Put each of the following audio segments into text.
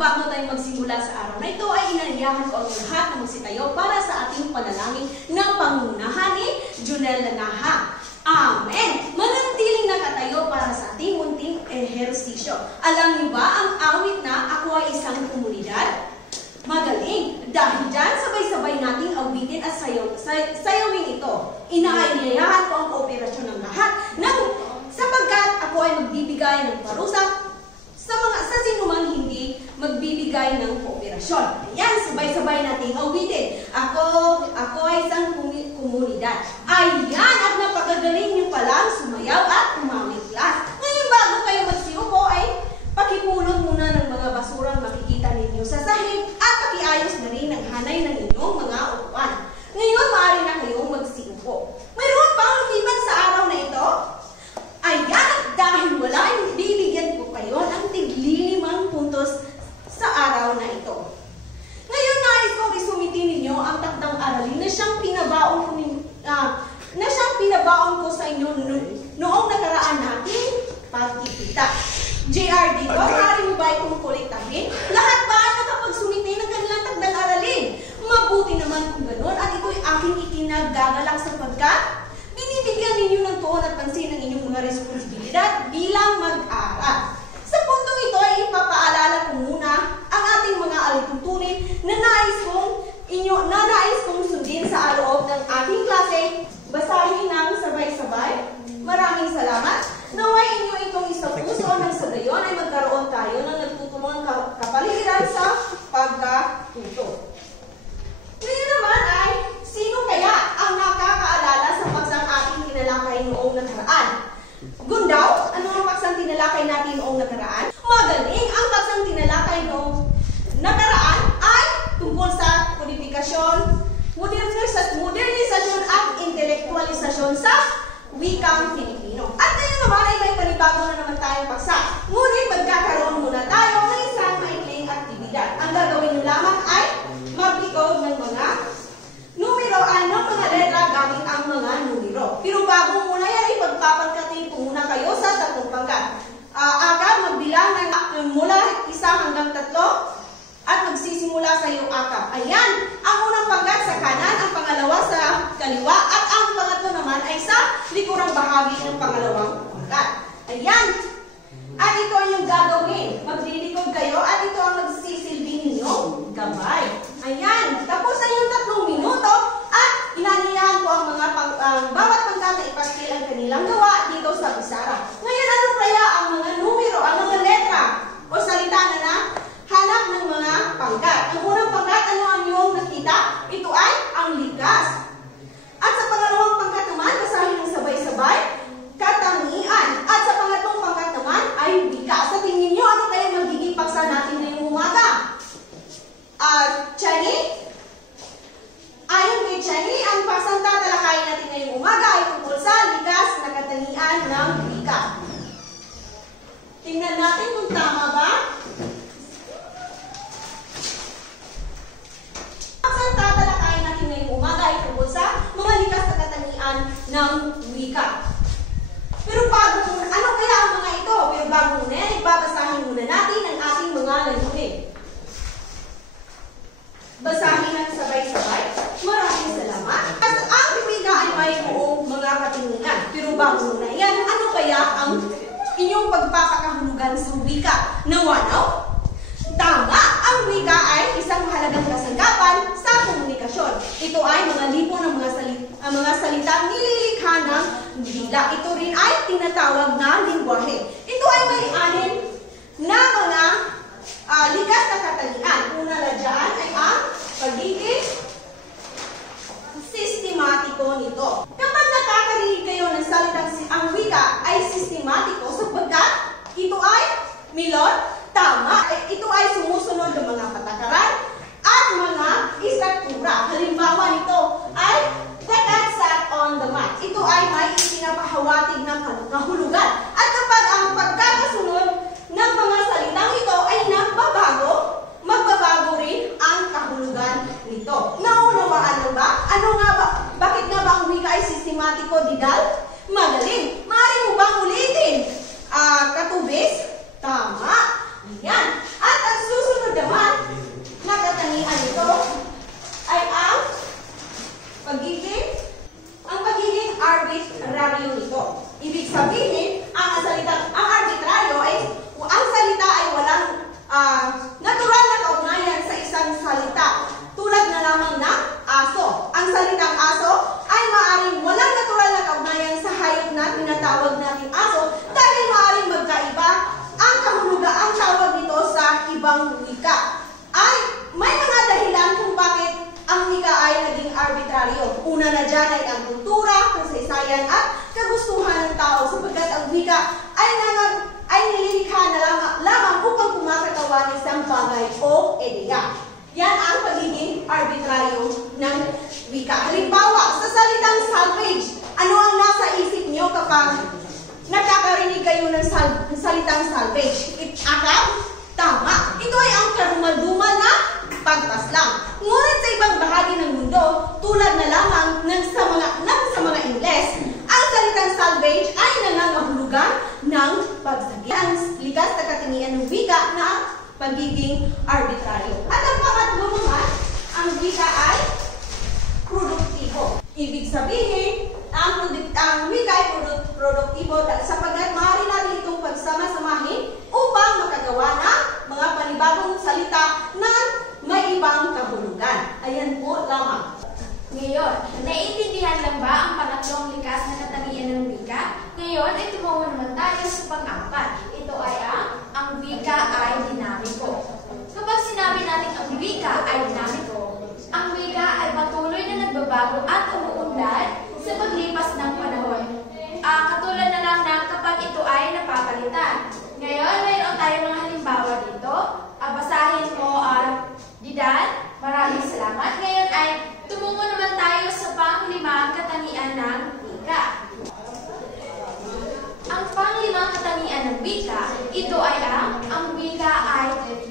bago tayo magsimula sa araw na ito, ay inanyayahan ko ang lahat na magsitayo para sa ating panalangin ng pangunahan ni Junel Lanaha. Amen! Mananatiling nakatayo para sa ating munting ehersisyo. Alam niyo ba ang awit na "Ako ay isang komunidad"? Magaling! Dahil dyan, sabay-sabay nating awitin at sayawin ito. Inaanyayahan ko ang kooperasyon ng lahat sapagkat ako ay magbibigay ng parusa sa sinumang hindi magbibigay ng kooperasyon. Ayan, sabay-sabay nating awitin. Ako ay isang komunidad. Ayan, at napakagaling niyo palang sumayaw at umawit class. Ngayon, bago kayo magsiupo ay pakipulot muna ng mga basurang makikita ninyo sa sahig at pakiayos na rin ang hanay ng inyong mga upuan. Ngayon, maaari na kayong magsiupo. Mayroon pang lumiban sa araw na ito? Ayan, dahil wala, bibigyan ko kayo ng tig-5 puntos sa araw na ito. Ngayon, nais kong isumitin ninyo ang takdang aralin na siyang pinabaon ko sa inyo noong nakaraan nating pagkikita. JR dito, maaari mo ba itong kolektahin? Lahat ba nakapagsumiti ng kanilang takdang aralin? Mabuti naman kung gano'n at ito'y aking ikinagagalak sapagkat binibigyan ninyo ng tuon at pansin ang inyong mga responsibilidad bilang mag-aral. Sa puntong ito ay ipapaalala ko muna ang ating mga alituntunin na nais kong sundin sa loob ng ating klase. Basahin ng sabay-sabay. Maraming salamat. Naway inyo itong isapuso ng sa gayon ay magkaroon tayo ng nagtutulungang kapaligiran sa pagkatuto. Ngayon naman ay, sino kaya ang nakakaalala sa paksang ating tinalakay noong nakaraan? Gundaw, ano ang paksang tinalakay natin noong nakaraan? Magaling! Ang paksang tinalakay noong nakaraan ay tungkol sa kodifikasyon, modernisasyon at intelektualisasyon sa wikang Filipino. At ngayon naman ay may panibago na naman tayong paksa. Ngunit magkakaroon muna tayo ng isang maikling aktibidad. Ang gagawin nyo lamang ay mag-decode ng mga numero ng mga letra gamit ang mga numero. Pero bago muna yan, ipagpapagkatin ko muna kayo sa 3 pangkat. Agad magbilang ng mula 1 hanggang 3 at magsisimula sa iyong akap. Ayan, ang unang pangkat sa kanan, ang pangalawa sa kaliwa, at ang pangatlo naman ay sa likurang bahagi ng pangalawang pangkat. Ayan, at ito yung gagawin. Magdidikod kayo at ito ang magsisilbi ninyong gabay. Ayan, tapos na yung 3 minuto at inaniyahan ko ang mga bawat pangkat na ipakil ang kanilang gawa dito sa pisara. Ngayon, ano kaya ang mga numero, ang mga letra o salita na hanap ng mga pangkat? Ang unang pangkat, ano ang iyong nakita? Ito ay ang likas. At sa pangalawang pangkat naman, basahin ng sabay-sabay, katangian. At sa pangatlong pangkat naman ay wika. Sa tingin nyo, ano kaya magiging paksa natin ngayong umaga? Chani? Ayon kay Chani, ang paksang tatalakayin natin ngayong umaga ay tungkol sa likas na katangian ng wika. Tingnan natin kung tama ba. Paksang tatalakayin natin ngayong umaga ay tungkol sa mga likas na katangian ng wika. Pero bago muna, ano kaya ang mga ito? Pero bago muna yan, ibabasahin muna natin ang ating mga layunin. Basahin ng sabay-sabay. Maraming salamat. At ang wika ay mayroong mga katangian. Pero bago muna yan, ano kaya ang inyong pagpapakahulugan sa wika? Nawanaw? Tama! Ang wika ay isang mahalagang kasangkapan sa komunikasyon. Ito ay mga libo ng mga salitang nililikha ng dila. Ito rin ay tinatawag na lingwahe. Ito ay may 6 na mga likas na katangian. Una na dyan ay ang pagiging sistematiko nito. Kapag nakakarinig kayo ng salitang ang wika ay sistematiko sapagkat ito ay milot, tama, ito ay sumusunod ng mga patakaran at mga istruktura. Halimbawa nito ay the cat sat on the mat. Ito ay may ipinapahawatig ng kahulugan. At kapag ang pagkakasunod ng mga salitang ito ay nagbabago, ibang wika. Ay, may mga dahilan kung bakit ang wika ay naging arbitraryo. Una na dyan ay ang kultura, kasaysayan at kagustuhan ng tao sapagkat ang wika ay nilikha na lamang upang kumakatawan ng isang bagay o ideya. Yan ang pagiging arbitraryo ng wika. Halimbawa, sa salitang salvage, ano ang nasa isip niyo kapag nakakarinig kayo ng salitang salvage? Akap? Tama. Ito ay ang karumal-dumal na pagpaslang. Ngunit sa ibang bahagi ng mundo, tulad na lamang sa mga Ingles, ang salitang salvage ay nangangahulugan ng pagsagip. Ang likas na katingian ng wika na pagiging arbitraryo. At ang pangatlo naman, ang wika ay produktibo. Ibig sabihin, ang wika ay produktibo sapagkat maaari natin itong pagsama-samahin upang makagawa ng mga panibagong salita na may ibang kahulugan. Ayan po lamang. Ngayon, naiintindihan lang ba ang pangatlong likas na katangian ng wika? Ngayon ay tumawa naman tayo sa pang-apat. Ito ay ang wika ay dinamiko. Kapag sinabi natin ang wika ay dinamiko, ang wika ay patuloy na nagbabago at umuunlad sa paglipas ng panahon. Katulad na lang na kapag ito ay napapalitan. Ngayon, mayroon tayong mga halimbawa dito. Basahin mo, Didan. Maraming salamat. Ngayon ay tumungo naman tayo sa panglimang katangian ng wika. Ang panglimang katangian ng wika, ito ay ang wika ay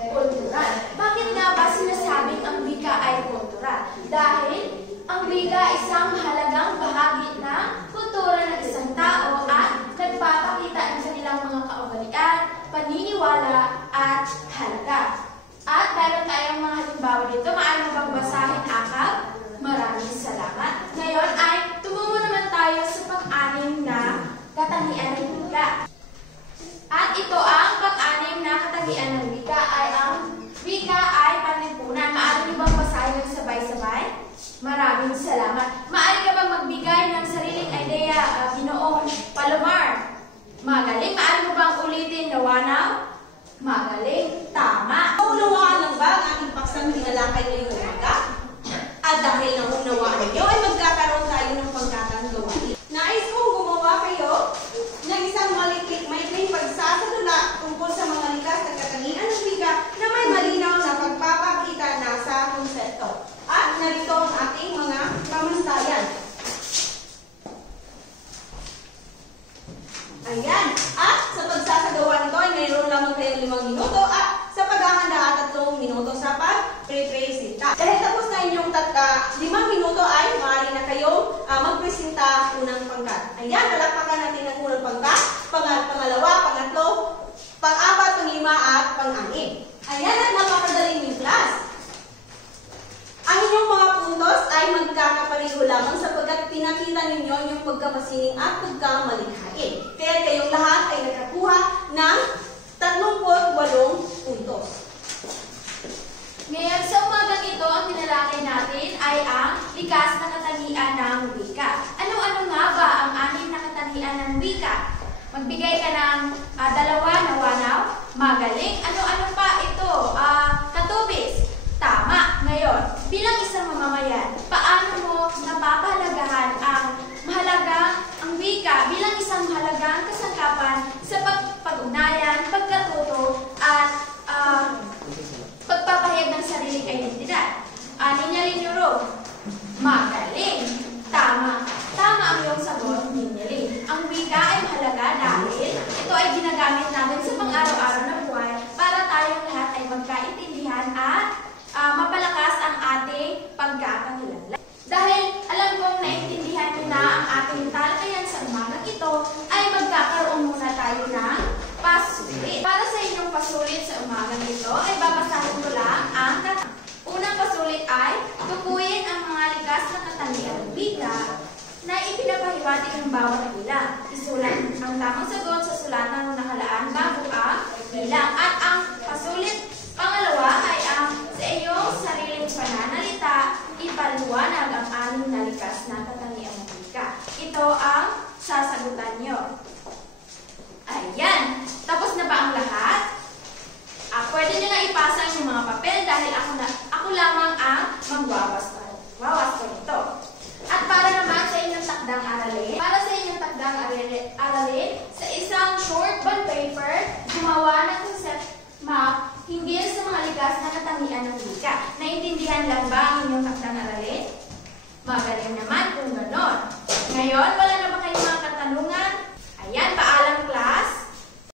kultural. Bakit nga ba sinasabing ang wika ay kultural? Dahil ang wika ay isang mahalagang bahagi ng kultura ng isang tao at nagpapakita ng kanilang mga kaugalian, paniniwala at halaga. At meron tayong mga halimbawa dito. Maaari mo bang basahin, Akab? Maraming salamat. Ngayon ay tumungo naman tayo sa pang-anim na katangian ng wika. At ito ang pang-anim na katangian ng wika ay ang wika ay panlipunan. Maaari mo bang basahin ng sabay-sabay? Maraming salamat. Maaari ka bang magbigay ng sariling idea, Ginoong Palomar? Magaling. Maaari mo bang ulitin, Nawanaw? Magaling. Tama. Naunawaan lang ba ang ating paksang tinalakay ngayong umaga? At dahil naunawaan niyo, ay magkakaroon tayo ng pangkatang gawain. Nais kong gumawa kayo ng isang maikling pagsasadula tungkol sa mga likas na katangian ng wika na may malinaw na pagpapakita na sa konsepto. At narito ang ating mga pamantayan. Ayan. At sa pagsasagawa nito ay mayroon lamang kayong 5 minuto at sa paghahanda at 3 minuto sa pag-presenta. Dahil tapos na inyong 5 minuto ay maaari na kayong magpresenta unang pangkat. Ayan, palakpakan natin ang unang pangkat, pangalawa, pangatlo, pang-4, pang-5 at pang-6. Ayan, at napakadaling yung class. Ang inyong mga puntos ay magkakapareho lamang sapagkat pinakita ninyo yung pagkamasining at pagkamalikhain. Kaya kayong lahat ay nakakuha ng 38 puntos. Ngayon, sa umagang ito, ang tinalakay natin ay ang likas na katangian ng wika. Ano-ano nga ba ang 6 na katangian ng wika? Magbigay ka ng 2, Nawanaw. Magaling. Ano-ano pa ito? Katubis. Tama. Ngayon, bilang isang mamamayan, paano mo napapahalagahan ang wika bilang isang mahalagang kasangkapan sa pag-ugnayan, pagkatuto, at pagpapahayag ng sariling identidad? Ninyaling Euro. Magaling. Tama. Tama ang iyong sagot, Ninyaling. Ang wika ay mahalaga dahil ito ay ginagamit namin sa pang-araw-araw na buhay para tayong lahat ay nyo na ipasa ang inyong mga papel dahil ako lamang ang magwawasto nito. At para naman sa inyong takdang aralin, sa isang short bond paper, gumawa ng concept map hinggil sa mga ligas na katangian ng wika. Naintindihan lang ba ang inyong takdang aralin? Magaling naman kung ganon. Ngayon,